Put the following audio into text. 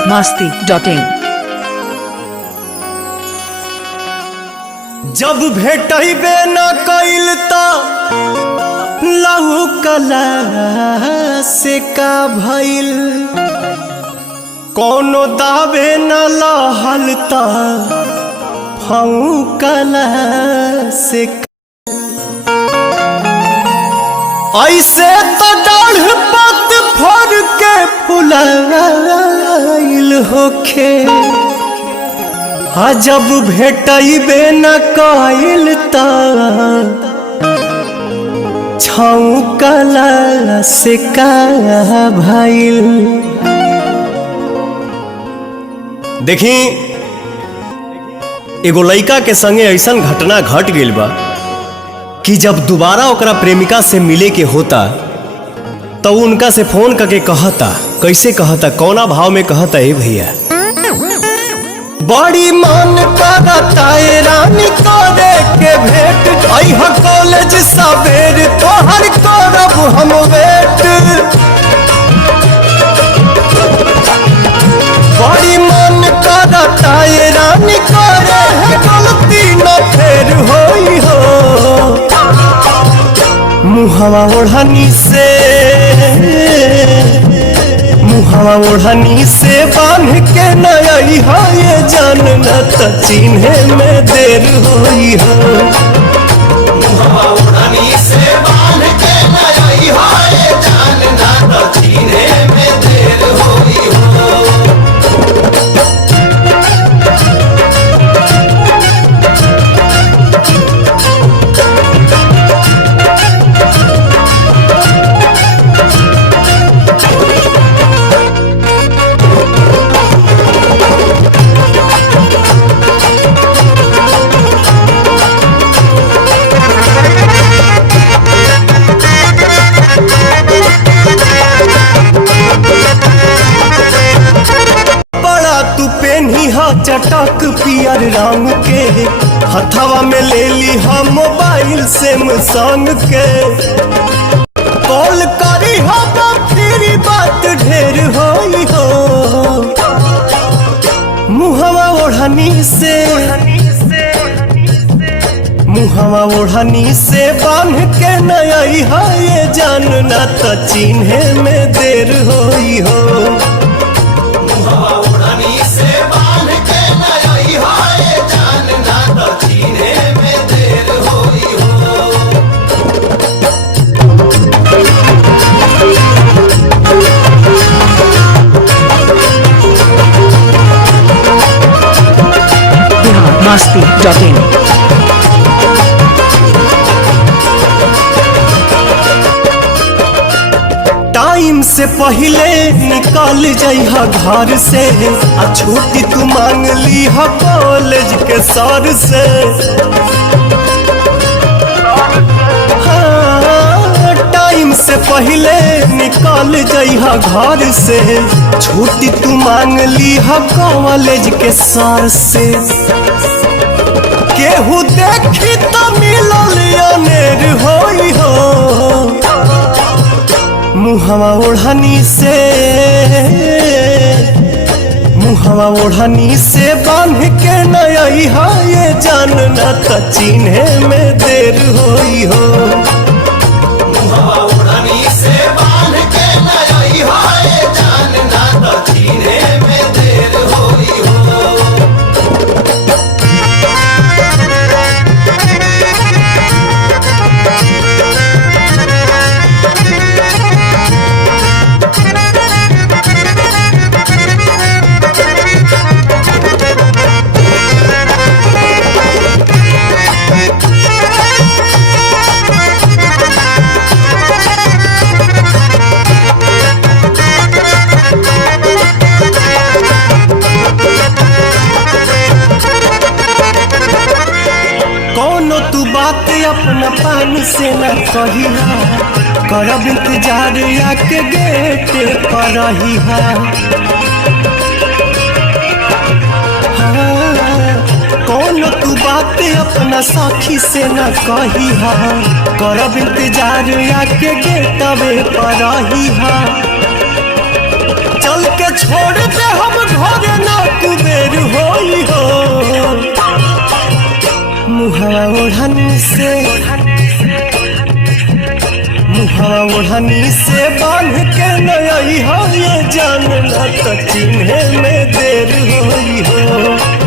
biharmasti.in। जब भेटबे न कइल त लहुकला से का भइल, कोनो दावे न लहल त फौकला से ऐसे तो डाढ़ पत फर के फुलाइल होखे, जब भेटबे न कइल त छौकला से का भइल। देखी एगो लइका के संगे ऐसन घटना घट गइल बा कि जब दोबारा ओकरा प्रेमिका से मिले के होता तो उनका से फोन करके कहता, कैसे कहता, कौना भाव में कहता है भैया, बड़ी मन करता है रानी करे के भेंट, अइहा कॉलेज सवेर तोहर करब हम वेट। बड़ी मन करता है रानी करे गलती न फेर होई हो, मुहवा ओढ़नी से बांध के नई है ये जान न त चिन्हे में देर होई हो। मुहवा ओढ़नी से बांध के नई है ये जान न त चिन्हे में देर होई हो। चटक पियर रंग के हथवा में ले ली हम मोबाइल सैमसंग के, कॉल करी हम तेरी बात ढेर होई हो, मुहवा ओढ़नी से बांध के नई है ये जान न त चिन्हे में देर होई हो। biharmasti.in। टाइम से पहले निकल जाइहा घर से, आ छुट्टी तू मांग ली हा कॉलेज के सर से। हाँ, टाइम से पहले निकल जाइहा घर से, छुट्टी तू मांग ली हा कॉलेज के सर से। केहू देखी तो मिलल अनेर होई हो, मुहवा ओढ़नी से बांध के नई है ये जान न त चिन्हे में देर होई हो। मुहवा ओढ़नी से बांध के नई है ये जान न त चिन्हे में देर होई हो। अपना पान से न कहिहा, करब इंतजार आके गेट पर रहिहा। कौन तू बात अपना साखी से न कहिहा, करब इंतजार आके गेटवे पर रहिहा। चल के छोड़ दे हम मुहावा ओढ़नी से बांध के नई हो ये जान ना तो चिन्हे में देर होई हो।